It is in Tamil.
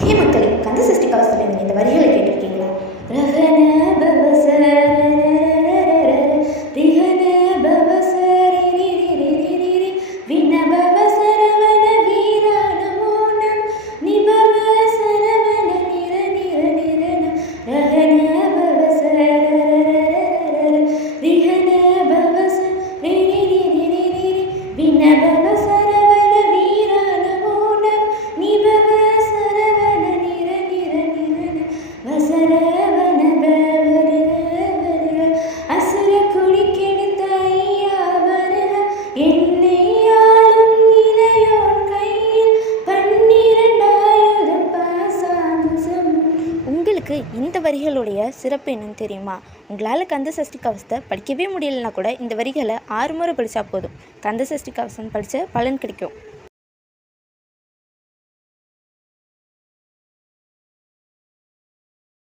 ஹே மக்களே, கந்த சஷ்டி கவசத்தில் நீங்கள் இந்த வரிகளை கேட்டிருக்கீங்களா? ரஹன பவசர ரிஹன பவசரி ரிரிரிரிரி வினபவ சரவண வீரா நமோ நம் நிபவ சரவண நிர நிர நிரன ரஹன பவசர ரிஹன பவச ரிரிரிரிரி வினபவ சரவண வீரா நமோ நம் நிபவ அசுர குடி கெடுத்த ஐயா வருக, என்னையாலும் இளையோன் கையில் 12 ஆயுதம் பாசாங்குசம். உங்களுக்கு இந்த வரிகளுடைய சிறப்பு என்னன்னு தெரியுமா? உங்களால் கந்த சஷ்டி கவசத்தை படிக்கவே முடியலன்னா கூட இந்த வரிகளை 6 முறை படித்தா போதும், கந்த சஷ்டி கவசம் படித்த பலன் கிடைக்கும்.